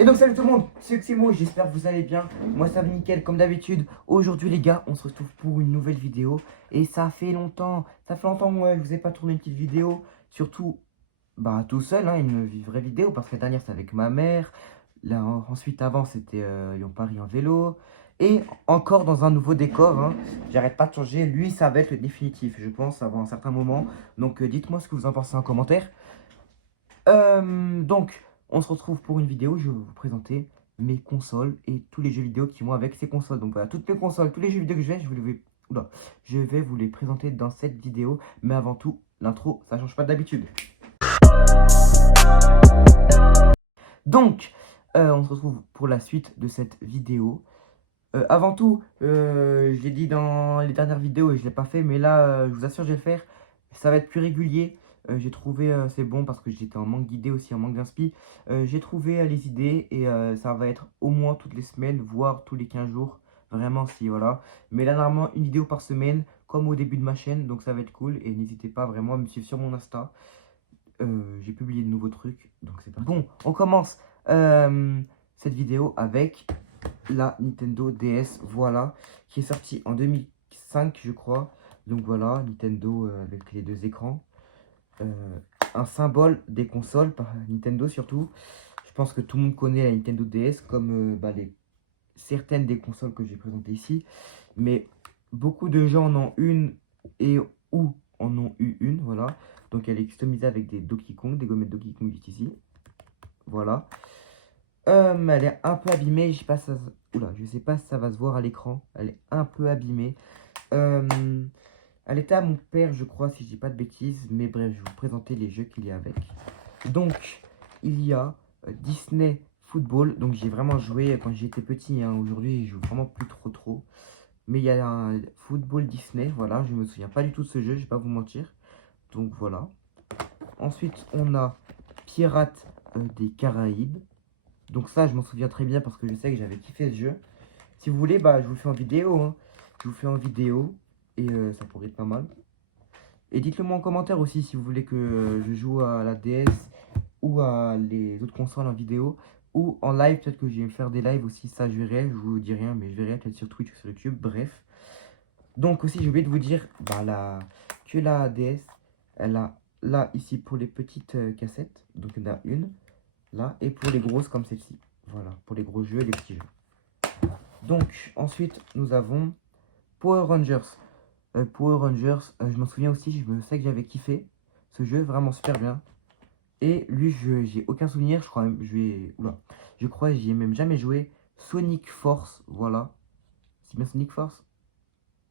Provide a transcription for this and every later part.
Et donc salut tout le monde, c'est Ximo, j'espère que vous allez bien. Moi ça va nickel comme d'habitude. Aujourd'hui les gars, on se retrouve pour une nouvelle vidéo. Et ça fait longtemps que je vous ai pas tourné une petite vidéo. Surtout, bah tout seul, hein, une vraie vidéo. Parce que la dernière c'était avec ma mère. Là, ensuite avant c'était Lyon-Paris en vélo. Et encore dans un nouveau décor, hein. J'arrête pas de changer. Lui ça va être le définitif, je pense, avant un certain moment. Donc dites-moi ce que vous en pensez en commentaire. Donc, on se retrouve pour une vidéo. Je vais vous présenter mes consoles et tous les jeux vidéo qui vont avec ces consoles. Donc voilà, toutes mes consoles, tous les jeux vidéo que je vais vous les présenter dans cette vidéo. Mais avant tout, l'intro, ça change pas d'habitude. Donc, on se retrouve pour la suite de cette vidéo. Avant tout, je l'ai dit dans les dernières vidéos et je ne l'ai pas fait, mais là, je vous assure, je vais le faire. Ça va être plus régulier. J'ai trouvé, c'est bon parce que j'étais en manque d'idées aussi, en manque d'inspi. J'ai trouvé les idées et ça va être au moins toutes les semaines, voire tous les 15 jours. Vraiment, si, voilà. Mais là, normalement, une vidéo par semaine, comme au début de ma chaîne, donc ça va être cool. Et n'hésitez pas vraiment à me suivre sur mon Insta. J'ai publié de nouveaux trucs, donc c'est parti. Bon, on commence cette vidéo avec la Nintendo DS, voilà, qui est sortie en 2005, je crois. Donc voilà, Nintendo avec les deux écrans. Un symbole des consoles, par Nintendo surtout. Je pense que tout le monde connaît la Nintendo DS, comme certaines des consoles que j'ai présentées ici. Mais beaucoup de gens en ont une et ou en ont eu une, voilà. Donc elle est customisée avec des Donkey Kong, des gommettes Donkey Kong juste ici. Voilà. Elle est un peu abîmée, je sais pas, oula, je sais pas si ça va se voir à l'écran. Elle est un peu abîmée. Elle était à mon père, je crois, si je dis pas de bêtises. Mais bref, je vais vous présenter les jeux qu'il y a avec. Donc, il y a Disney Football. Donc, j'ai vraiment joué quand j'étais petit, hein. Aujourd'hui, je joue vraiment plus trop. Mais il y a un Football Disney, voilà. Je me souviens pas du tout de ce jeu, je vais pas vous mentir. Donc, voilà. Ensuite, on a Pirates des Caraïbes. Donc ça, je m'en souviens très bien parce que je sais que j'avais kiffé ce jeu. Si vous voulez, bah, je vous le fais en vidéo, hein. Je vous fais en vidéo et ça pourrait être pas mal. Et dites-le moi en commentaire aussi si vous voulez que je joue à la DS ou à les autres consoles en vidéo. Ou en live, peut-être que je vais me faire des lives aussi, ça je verrai, je vous dis rien, mais je verrai peut-être sur Twitch ou sur YouTube, bref. Donc aussi, j'ai oublié de vous dire que la DS, elle a là, ici, pour les petites cassettes, donc il y en a une, là, et pour les grosses comme celle-ci. Voilà, pour les gros jeux et les petits jeux. Donc, ensuite, nous avons Power Rangers. Power Rangers, je m'en souviens aussi, je me sais que j'avais kiffé ce jeu, vraiment super bien. Et lui, j'ai aucun souvenir, je crois même, je crois j'y ai même jamais joué. Sonic Force, voilà. C'est bien Sonic Force?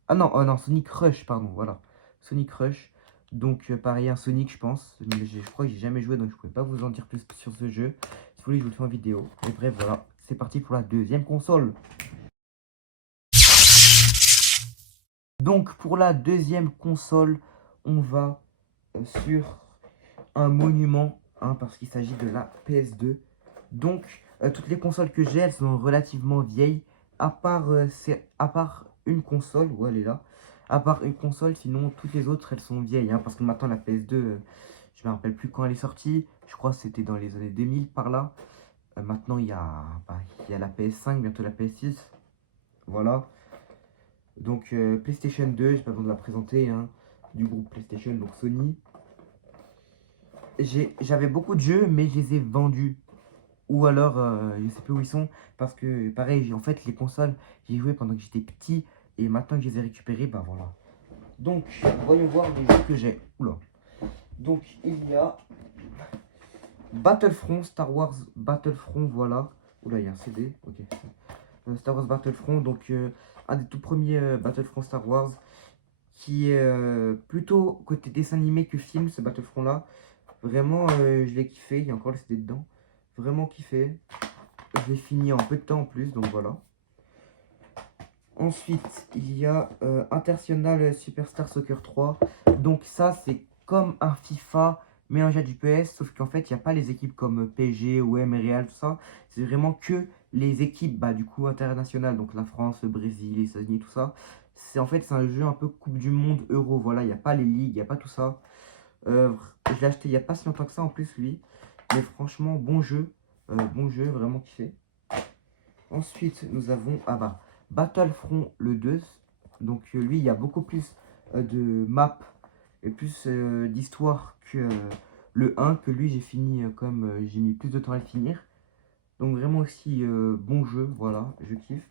Ah non, oh non, Sonic Rush, pardon, voilà. Sonic Rush. Donc, pareil, un Sonic, je pense. Mais je crois que j'ai jamais joué, donc je ne pourrais pas vous en dire plus sur ce jeu. Si vous voulez, je vous le fais en vidéo. Et bref, voilà, c'est parti pour la deuxième console. Donc, pour la deuxième console, on va sur un monument, hein, parce qu'il s'agit de la PS2. Donc, toutes les consoles que j'ai, elles sont relativement vieilles, à part une console, où elle est là, à part une console, sinon toutes les autres, elles sont vieilles, hein, parce que maintenant la PS2, je me rappelle plus quand elle est sortie, je crois que c'était dans les années 2000 par là. Maintenant, il y a la PS5, bientôt la PS6, voilà. Donc, PlayStation 2, j'ai pas besoin de la présenter, hein, du groupe PlayStation, donc Sony. J'avais beaucoup de jeux, mais je les ai vendus. Ou alors, je sais plus où ils sont. Parce que, pareil, en fait, les consoles, j'ai joué pendant que j'étais petit. Et maintenant que je les ai récupérées, bah voilà. Donc, voyons voir les jeux que j'ai. Oula. Donc, il y a Battlefront, Star Wars Battlefront, voilà. Oula, il y a un CD, ok. Star Wars Battlefront, donc un des tout premiers Battlefront Star Wars. Qui est plutôt côté dessin animé que film, ce Battlefront-là. Vraiment, je l'ai kiffé. Il y a encore le CD dedans. Vraiment kiffé. Je l'ai fini en peu de temps en plus, donc voilà. Ensuite, il y a International Superstar Soccer 3. Donc ça, c'est comme un FIFA mélangé à du PS, sauf qu'en fait, il n'y a pas les équipes comme PSG, OM et Real, tout ça. C'est vraiment que les équipes, du coup, internationales. Donc la France, le Brésil, les États-Unis, tout ça. C'est en fait, c'est un jeu un peu Coupe du Monde Euro. Voilà, il n'y a pas les ligues, il n'y a pas tout ça. Je l'ai acheté il n'y a pas si longtemps que ça en plus, lui. Mais franchement, bon jeu. Bon jeu, vraiment kiffé. Ensuite, nous avons Battlefront le 2. Donc lui, il y a beaucoup plus de maps et plus d'histoire que le 1, que lui, j'ai fini comme j'ai mis plus de temps à le finir. Donc vraiment aussi bon jeu, voilà, je kiffe.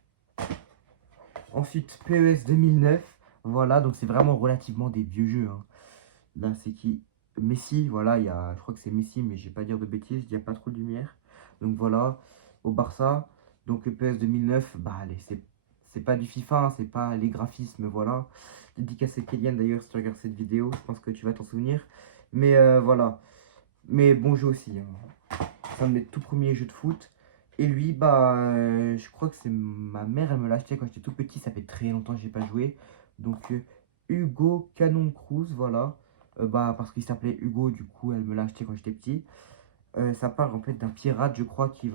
Ensuite, PES 2009, voilà, donc c'est vraiment relativement des vieux jeux, hein. Là, c'est qui? Messi, voilà, je crois que c'est Messi, mais je vais pas dire de bêtises, il n'y a pas trop de lumière. Donc voilà, au Barça, donc le PS 2009, bah allez, c'est pas du FIFA, hein, c'est pas les graphismes, voilà. Dédicace à Kylian d'ailleurs, si tu regardes cette vidéo, je pense que tu vas t'en souvenir. Mais voilà, mais bon jeu aussi, hein. C'est un de mes tout premiers jeux de foot. Et lui, je crois que c'est ma mère, elle me l'a acheté quand j'étais tout petit, ça fait très longtemps que j'ai pas joué. Donc Hugo Canon Cruz, voilà. Parce qu'il s'appelait Hugo, du coup elle me l'a acheté quand j'étais petit. Ça parle en fait d'un pirate, je crois, qui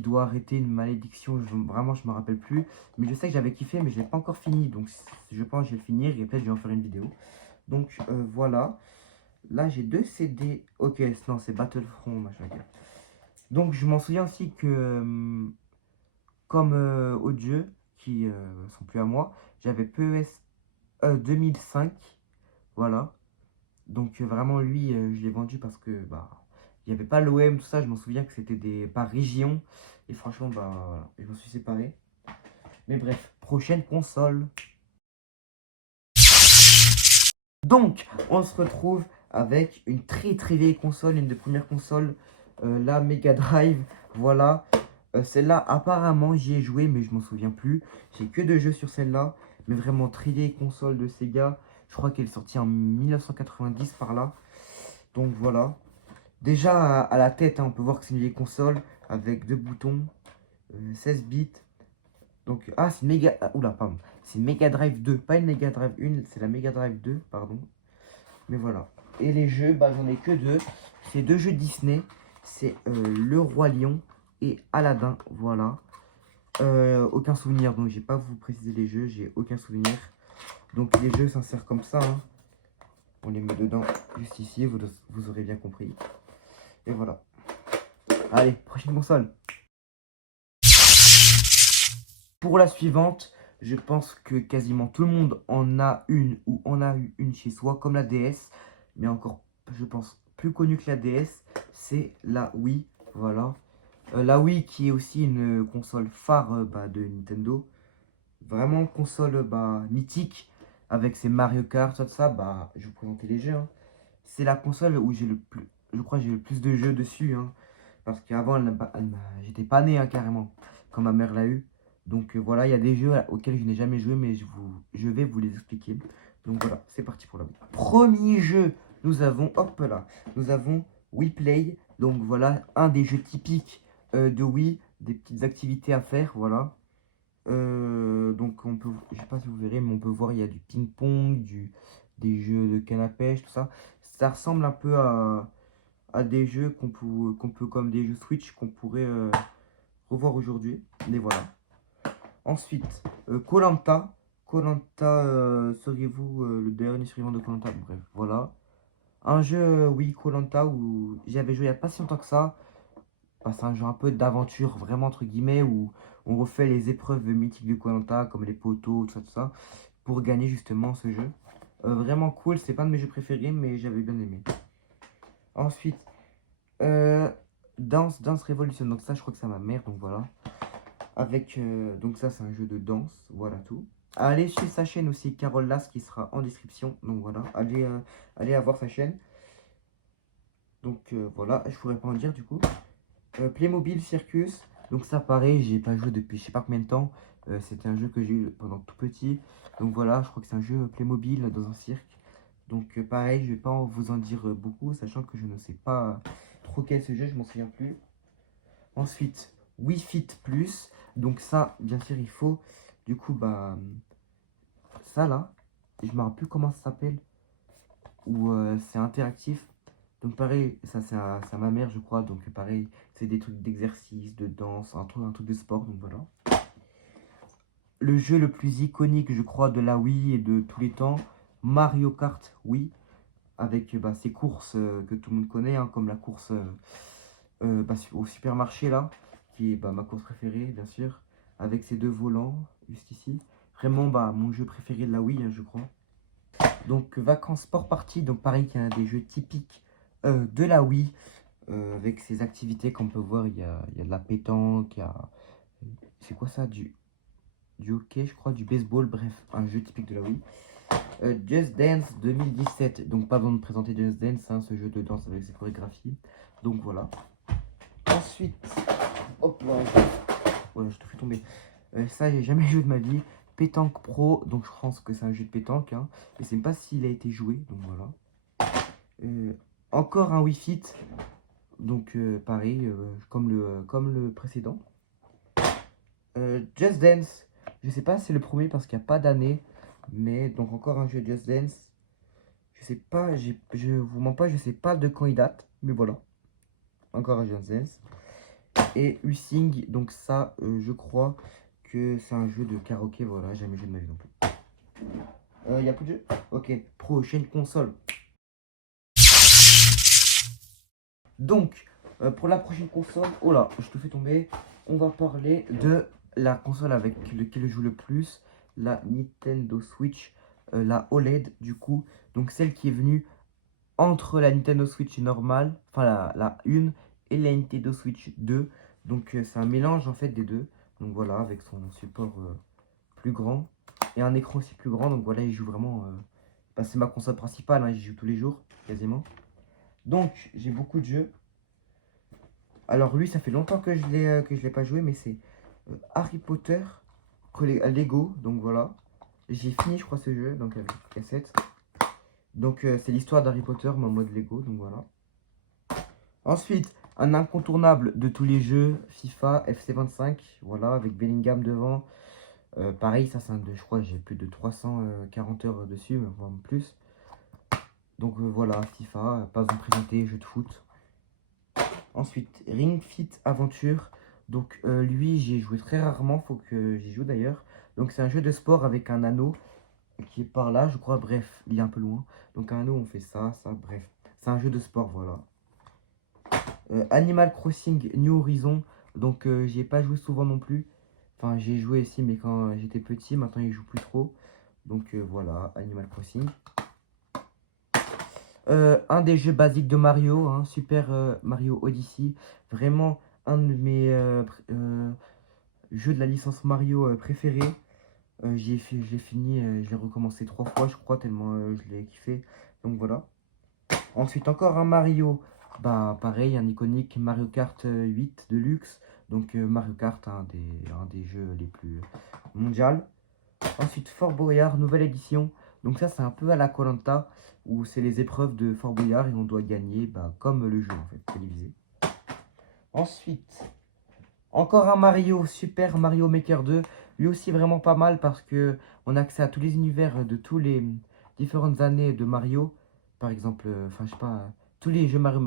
doit arrêter une malédiction. Vraiment, je me rappelle plus. Mais je sais que j'avais kiffé, mais je l'ai pas encore fini. Donc je pense que je vais le finir et peut-être je vais en faire une vidéo. Donc voilà. Là j'ai deux CD. Ok, non, c'est Battlefront, machin. Donc je m'en souviens aussi que, comme autres jeux qui sont plus à moi, j'avais PES 2005, voilà. Donc vraiment lui, je l'ai vendu parce que il n'y avait pas l'OM, tout ça. Je m'en souviens que c'était des par région. Et franchement, voilà, je m'en suis séparé. Mais bref, prochaine console. Donc, on se retrouve avec une très très vieille console, une des premières consoles, la Mega Drive. Voilà. Celle-là, apparemment, j'y ai joué, mais je m'en souviens plus. J'ai que deux jeux sur celle-là, mais vraiment très vieille console de Sega. Je crois qu'elle est sortie en 1990 par là. Donc voilà. Déjà, à la tête, hein, on peut voir que c'est une vieille console avec deux boutons, 16 bits. Donc, c'est une Mega... oula, pardon. C'est une Mega Drive 2, pas une Mega Drive 1, c'est la Mega Drive 2, pardon. Mais voilà. Et les jeux, j'en ai que deux. C'est deux jeux Disney. C'est Le Roi Lion et Aladdin. Voilà. Aucun souvenir, donc j'ai pas vous préciser les jeux. J'ai aucun souvenir. Donc les jeux s'insèrent comme ça, hein. On les met dedans, juste ici. Vous aurez bien compris. Et voilà. Allez, prochaine console. Pour la suivante, je pense que quasiment tout le monde en a une ou en a eu une chez soi, comme la DS. Mais encore, je pense, plus connue que la DS, c'est la Wii. Voilà. La Wii qui est aussi une console phare de Nintendo. Vraiment console mythique avec ses Mario Kart, tout ça. Je vais vous présenter les jeux, hein. C'est la console où j'ai le plus, je crois que j'ai le plus de jeux dessus, hein. Parce qu'avant, j'étais pas né, hein, carrément, quand ma mère l'a eu. Donc voilà, il y a des jeux auxquels je n'ai jamais joué, mais je vais vous les expliquer. Donc voilà, c'est parti pour la Wii. Premier jeu, nous avons, hop là, nous avons Wii Play. Donc voilà, un des jeux typiques de Wii, des petites activités à faire, voilà. Donc on peut, je sais pas si vous verrez, mais on peut voir, il y a du ping-pong, des jeux de canne à pêche, tout ça. Ça ressemble un peu à des jeux qu'on peut comme des jeux Switch qu'on pourrait revoir aujourd'hui. Mais voilà. Ensuite, koh seriez-vous le dernier survivant de koh? Bref, voilà. Un jeu, oui, koh où j'avais joué il n'y a pas si longtemps que ça. C'est un jeu un peu d'aventure, vraiment entre guillemets, où on refait les épreuves mythiques de koh comme les poteaux, tout ça, pour gagner justement ce jeu. Vraiment cool, c'est pas un de mes jeux préférés, mais j'avais bien aimé. Ensuite, Dance Revolution, donc ça je crois que c'est ma mère, donc voilà. Avec, donc ça c'est un jeu de danse, voilà tout. Allez sur sa chaîne aussi, Carole Las, qui sera en description, donc voilà, allez voir sa chaîne. Donc voilà, je pourrais pas en dire du coup. Playmobil Circus, donc ça pareil, j'ai pas joué depuis je sais pas combien de temps. C'était un jeu que j'ai eu pendant tout petit. Donc voilà, je crois que c'est un jeu Playmobil dans un cirque. Donc pareil, je vais pas vous en dire beaucoup, sachant que je ne sais pas trop quel est ce jeu, je m'en souviens plus. Ensuite, Wii Fit Plus. Donc ça, bien sûr, il faut, du coup, ça là, je me rappelle plus comment ça s'appelle, où c'est interactif. Donc pareil, ça c'est à ma mère, je crois. Donc pareil, c'est des trucs d'exercice, de danse, un truc de sport, donc voilà. Le jeu le plus iconique, je crois, de la Wii et de tous les temps, Mario Kart Wii, avec ces courses que tout le monde connaît, hein, comme la course au supermarché là, qui est ma course préférée, bien sûr, avec ses deux volants, juste ici. Vraiment, mon jeu préféré de la Wii, hein, je crois. Donc, vacances sport party, donc pareil, qui est un des jeux typiques de la Wii, avec ses activités, comme on peut voir, il y a de la pétanque, il y a... C'est quoi ça? Du hockey, je crois, du baseball, bref, un jeu typique de la Wii. Just Dance 2017, donc pas besoin de présenter Just Dance, hein, ce jeu de danse avec ses chorégraphies. Donc voilà. Ensuite, hop là, ouais, je te fais tomber. Ça, j'ai jamais joué de ma vie. Pétanque Pro, donc je pense que c'est un jeu de pétanque. Hein. Je sais pas s'il a été joué, donc voilà. Encore un Wii Fit, donc pareil, comme le précédent. Just Dance, je sais pas si c'est le premier parce qu'il n'y a pas d'année, mais donc encore un jeu Just Dance. Je sais pas, je vous mens pas, je sais pas de quand il date, mais voilà. Encore un Just Dance. Et Using, donc ça, je crois que c'est un jeu de karaoké, voilà, jamais joué de ma vie non plus. Y a plus de jeu? Ok, prochaine console. Donc, pour la prochaine console, oh là, je te fais tomber, on va parler de la console avec laquelle je joue le plus, la Nintendo Switch, la OLED du coup, donc celle qui est venue entre la Nintendo Switch normale, enfin la 1 et la Nintendo Switch 2, donc c'est un mélange en fait des deux, donc voilà, avec son support plus grand, et un écran aussi plus grand, donc voilà, il joue vraiment, c'est ma console principale, hein, j'y joue tous les jours, quasiment, donc j'ai beaucoup de jeux. Alors lui, ça fait longtemps que je l'ai pas joué, mais c'est Harry Potter Lego, donc voilà. J'ai fini, je crois, ce jeu, donc avec cassette. Donc c'est l'histoire d'Harry Potter, mais en mode Lego, donc voilà. Ensuite, un incontournable de tous les jeux, FIFA FC25, voilà, avec Bellingham devant. Pareil, ça c'est un de, je crois, j'ai plus de 340 heures dessus, mais voire plus. Donc voilà, FIFA, pas besoin de présenter, jeu de foot. Ensuite, Ring Fit Aventure. Donc lui, j'ai joué très rarement, faut que j'y joue d'ailleurs. Donc c'est un jeu de sport avec un anneau qui est par là, je crois. Bref, il est un peu loin. Donc un anneau, on fait ça, ça, bref. C'est un jeu de sport, voilà. Animal Crossing New Horizon. Donc j'y ai pas joué souvent non plus. Enfin, j'ai joué ici, mais quand j'étais petit, maintenant il joue plus trop. Donc voilà, Animal Crossing. Un des jeux basiques de Mario, hein, Super Mario Odyssey. Vraiment un de mes jeux de la licence Mario préférés. J'ai fini, je l'ai recommencé 3 fois, je crois, tellement je l'ai kiffé. Donc voilà. Ensuite, encore un Mario. Bah, pareil, un iconique Mario Kart 8 Deluxe. Donc Mario Kart, un des jeux les plus mondiaux. Ensuite, Fort Boyard, nouvelle édition. Donc ça, c'est un peu à la koh où c'est les épreuves de Fort Boyard et on doit gagner, comme le jeu en fait, télévisé. Ensuite, encore un Mario, Super Mario Maker 2. Lui aussi vraiment pas mal parce que on a accès à tous les univers de tous les différentes années de Mario. Par exemple, enfin je sais pas, tous les jeux Mario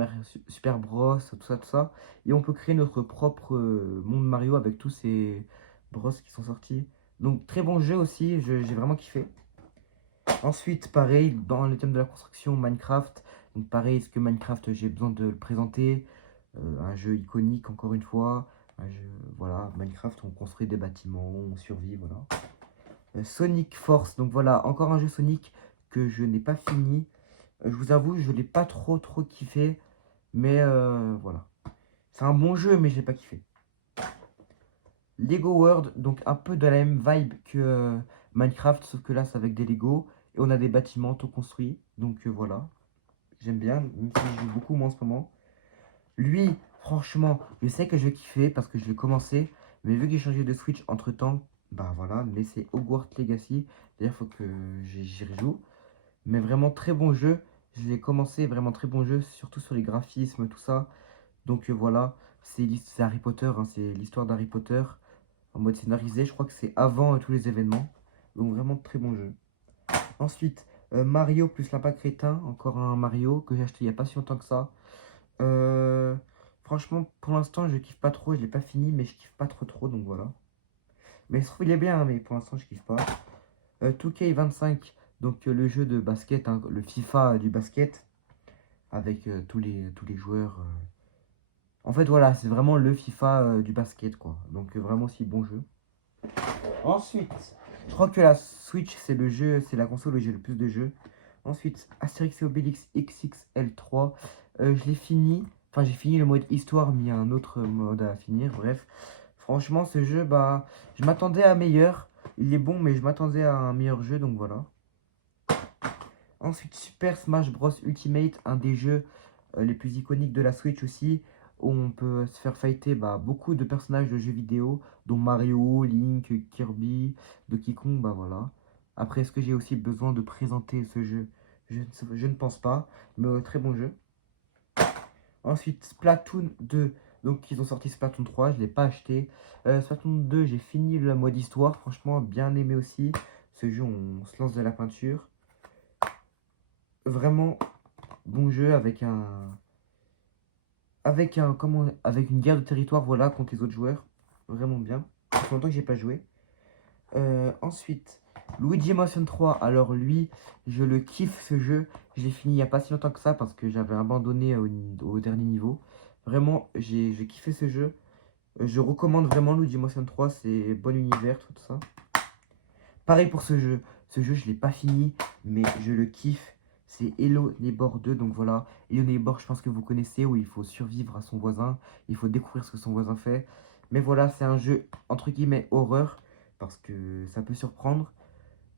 Super Bros, tout ça, tout ça. Et on peut créer notre propre monde Mario avec tous ces Bros qui sont sortis. Donc très bon jeu aussi, j'ai vraiment kiffé. Ensuite, pareil, dans le thème de la construction, Minecraft. Donc pareil, est-ce que Minecraft, j'ai besoin de le présenter? Un jeu iconique, encore une fois. Un jeu, voilà, Minecraft, on construit des bâtiments, on survit, voilà. Sonic Force, donc voilà, encore un jeu Sonic que je n'ai pas fini. Je vous avoue, je ne l'ai pas trop kiffé. Mais voilà. C'est un bon jeu, mais je l'ai pas kiffé. Lego World, donc un peu de la même vibe que Minecraft, sauf que là c'est avec des Lego. Et on a des bâtiments tout construits. Donc voilà. J'aime bien, même si je joue beaucoup moins en ce moment. Lui, franchement, je sais que je vais kiffer parce que je l'ai commencé. Mais vu que j'ai changé de Switch entre temps, bah voilà. Mais c'est Hogwarts Legacy. D'ailleurs, il faut que j'y rejoue. Mais vraiment très bon jeu. Je l'ai commencé, vraiment très bon jeu, surtout sur les graphismes, tout ça. Donc voilà, c'est Harry Potter, hein, c'est l'histoire d'Harry Potter en mode scénarisé. Je crois que c'est avant tous les événements. Donc vraiment très bon jeu. Ensuite, Mario plus l'impact crétin. Encore un Mario que j'ai acheté il n'y a pas si longtemps que ça. Franchement, pour l'instant, je kiffe pas trop. Je l'ai pas fini, mais je kiffe pas trop. Donc voilà. Mais je trouve il est bien, hein, mais pour l'instant, je kiffe pas. 2K25, donc le jeu de basket, hein, le FIFA du basket. Avec tous les joueurs En fait, voilà, c'est vraiment le FIFA du basket, quoi. Donc, vraiment aussi bon jeu. Ensuite, je crois que la Switch, c'est le jeu, c'est la console où j'ai le plus de jeux. Ensuite, Astérix et Obélix XXL3. Je l'ai fini. Enfin, j'ai fini le mode histoire, mais il y a un autre mode à finir. Bref, franchement, ce jeu, bah, je m'attendais à meilleur. Il est bon, mais je m'attendais à un meilleur jeu, donc voilà. Ensuite, Super Smash Bros Ultimate, un des jeux les plus iconiques de la Switch aussi, où on peut se faire fighter bah, beaucoup de personnages de jeux vidéo, dont Mario, Link, Kirby, Donkey Kong, bah voilà. Après, est-ce que j'ai aussi besoin de présenter ce jeu? Je ne pense pas, mais très bon jeu. Ensuite, Splatoon 2, donc ils ont sorti Splatoon 3, je ne l'ai pas acheté. Splatoon 2, j'ai fini le mode histoire, franchement, bien aimé aussi. Ce jeu, on se lance de la peinture. Vraiment bon jeu avec une guerre de territoire, voilà, contre les autres joueurs. Vraiment bien. Ça fait longtemps que j'ai pas joué. Ensuite, Luigi Mansion 3. Alors lui, je le kiffe ce jeu. Je l'ai fini il n'y a pas si longtemps que ça parce que j'avais abandonné au dernier niveau. Vraiment, j'ai kiffé ce jeu. Je recommande vraiment Luigi Mansion 3. C'est bon univers, tout ça. Pareil pour ce jeu. Ce jeu, je ne l'ai pas fini, mais je le kiffe. C'est Hello Neighbor 2. Donc voilà, Hello Neighbor, je pense que vous connaissez, où il faut survivre à son voisin. Il faut découvrir ce que son voisin fait. Mais voilà, c'est un jeu entre guillemets horreur, parce que ça peut surprendre.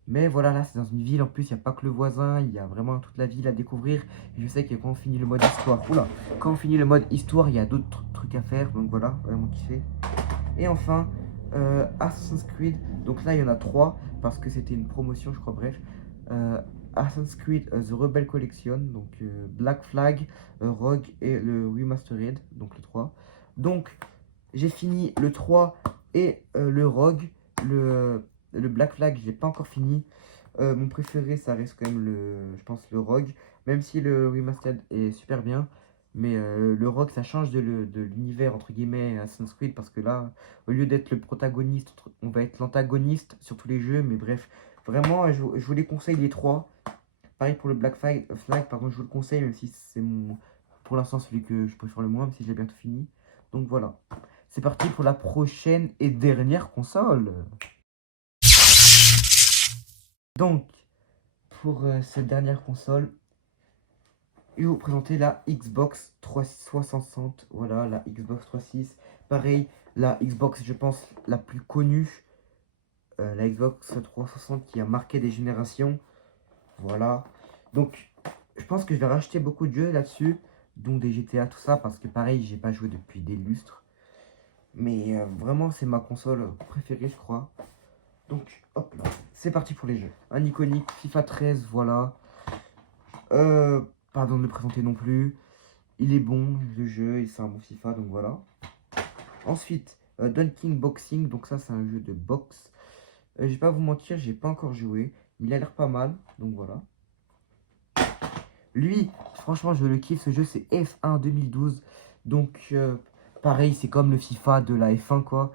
Mais voilà, là, c'est dans une ville. En plus, il n'y a pas que le voisin, il y a vraiment toute la ville à découvrir. Et je sais que quand on finit le mode histoire, oula, quand on finit le mode histoire, il y a d'autres trucs à faire. Donc voilà, vraiment kiffé. Et enfin, Assassin's Creed. Donc là, il y en a trois parce que c'était une promotion, je crois. Bref, Assassin's Creed The Rebel Collection, donc Black Flag, Rogue et le Remastered, donc le 3. Donc, j'ai fini le 3 et le Rogue. Le Black Flag, je l'ai pas encore fini. Mon préféré, ça reste quand même je pense, le Rogue. Même si le Remastered est super bien. Mais le Rogue, ça change de l'univers, entre guillemets, Assassin's Creed. Parce que là, au lieu d'être le protagoniste, on va être l'antagoniste sur tous les jeux. Mais bref, vraiment, je vous les conseille les trois. Pareil pour le Black Flag, par contre, je vous le conseille, même si c'est pour l'instant celui que je préfère le moins, même si j'ai bientôt fini. Donc voilà. C'est parti pour la prochaine et dernière console. Donc, pour cette dernière console, je vais vous présenter la Xbox 360. Voilà, la Xbox 360. Pareil, la Xbox, je pense, la plus connue. La Xbox 360 qui a marqué des générations. Voilà. Donc, je pense que je vais racheter beaucoup de jeux là-dessus, dont des GTA, tout ça, parce que pareil, j'ai pas joué depuis des lustres. Mais vraiment, c'est ma console préférée, je crois. Donc, hop là, c'est parti pour les jeux. Un iconique, FIFA 13, voilà. Pardon de le présenter non plus. Il est bon, le jeu, et c'est un bon FIFA, donc voilà. Ensuite, Dunking Boxing, donc ça, c'est un jeu de boxe. Je vais pas vous mentir, j'ai pas encore joué. Il a l'air pas mal, donc voilà. Lui, franchement, je le kiffe. Ce jeu, c'est F1 2012. Donc, pareil, c'est comme le FIFA de la F1, quoi.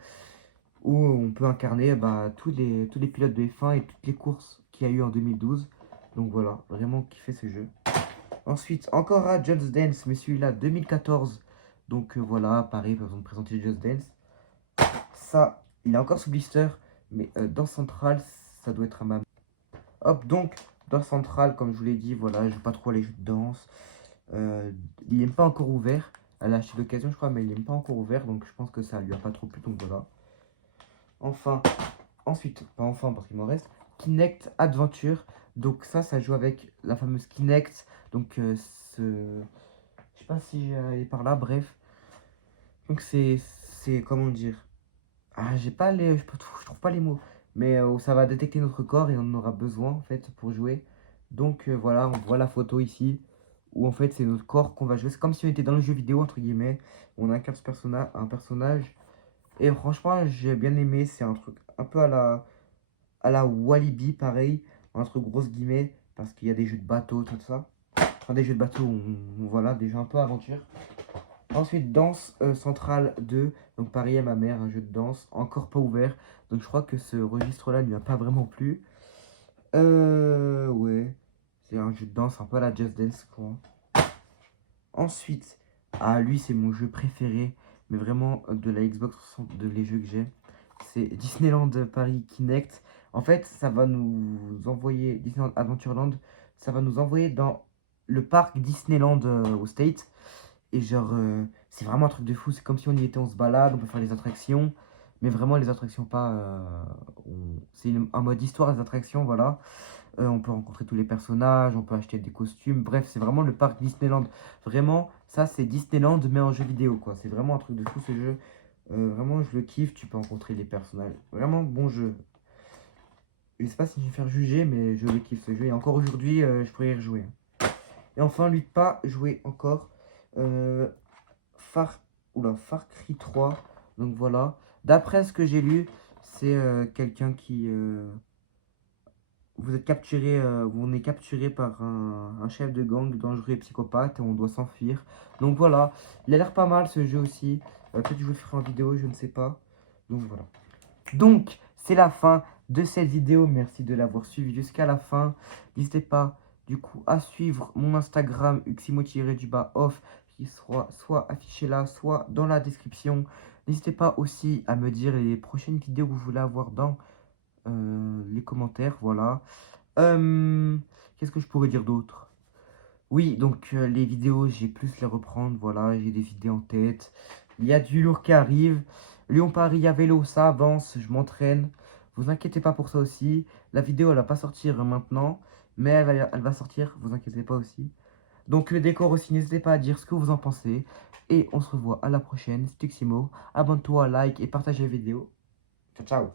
Où on peut incarner bah, tous les pilotes de F1 et toutes les courses qu'il y a eu en 2012. Donc voilà, vraiment kiffé ce jeu. Ensuite, encore un Just Dance, mais celui-là, 2014. Donc voilà, pareil, besoin de présenter Just Dance. Ça, il est encore sous blister, mais dans Central, ça doit être à ma... Hop, donc, dans Central, comme je vous l'ai dit, voilà, je joue pas trop à les jeux de danse. Il n'est pas encore ouvert. Elle a acheté l'occasion, je crois, mais il n'est pas encore ouvert. Donc je pense que ça lui a pas trop plu. Donc voilà. Enfin, ensuite, pas enfin parce qu'il m'en reste, Kinect Adventure. Donc ça joue avec la fameuse Kinect. Donc je sais pas si elle est par là, bref. Donc c'est comment dire. Ah, j'ai pas les. Je trouve pas les mots. Mais ça va détecter notre corps et on en aura besoin en fait pour jouer. Donc voilà, on voit la photo ici. Où en fait c'est notre corps qu'on va jouer. C'est comme si on était dans le jeu vidéo entre guillemets. On incarne un personnage. Et franchement j'ai bien aimé. C'est un truc un peu à la Walibi pareil. Entre grosses guillemets. Parce qu'il y a des jeux de bateau, tout ça. Enfin des jeux de bateau, voilà, des jeux un peu aventure. Ensuite, Danse Centrale 2. Donc, pareil à ma mère, un jeu de danse encore pas ouvert. Donc, je crois que ce registre-là ne lui a pas vraiment plu. Ouais. C'est un jeu de danse un peu à la Just Dance, quoi. Ensuite, Ah, lui, c'est mon jeu préféré, mais vraiment de la Xbox 360, de les jeux que j'ai. C'est Disneyland Paris Kinect. En fait, ça va nous envoyer, Disneyland Adventureland, ça va nous envoyer dans le parc Disneyland au States. Et genre, c'est vraiment un truc de fou. C'est comme si on y était, on se balade, on peut faire les attractions. Mais vraiment, les attractions pas. C'est un mode histoire, les attractions, voilà. On peut rencontrer tous les personnages, on peut acheter des costumes. Bref, c'est vraiment le parc Disneyland. Vraiment, ça, c'est Disneyland, mais en jeu vidéo, quoi. C'est vraiment un truc de fou, ce jeu. Vraiment, je le kiffe. Tu peux rencontrer les personnages. Vraiment, bon jeu. Je sais pas si je vais me faire juger, mais je le kiffe, ce jeu. Et encore aujourd'hui, je pourrais y rejouer. Et enfin, lui, pas jouer encore. Euh, Far... Far Cry 3. Donc voilà. D'après ce que j'ai lu, c'est quelqu'un qui... vous êtes capturé, on est capturé par un chef de gang dangereux et psychopathe et on doit s'enfuir. Donc voilà, il a l'air pas mal ce jeu aussi. Peut-être que je le ferai en vidéo, je ne sais pas. Donc voilà. Donc, c'est la fin de cette vidéo. Merci de l'avoir suivi jusqu'à la fin. N'hésitez pas, du coup, à suivre mon Instagram, uximo-off, qui sera soit affiché là, soit dans la description. N'hésitez pas aussi à me dire les prochaines vidéos que vous voulez avoir dans les commentaires, voilà. Qu'est-ce que je pourrais dire d'autre? Oui, donc les vidéos, j'ai plus les reprendre, voilà, j'ai des idées en tête. Il y a du lourd qui arrive. Lyon-Paris à vélo, ça avance, je m'entraîne. Vous inquiétez pas pour ça aussi. La vidéo, elle va pas sortir maintenant, mais elle va sortir, vous inquiétez pas aussi. Donc le décor aussi, n'hésitez pas à dire ce que vous en pensez. Et on se revoit à la prochaine. C'était Ximo. Abonne-toi, like et partage la vidéo. Ciao, ciao.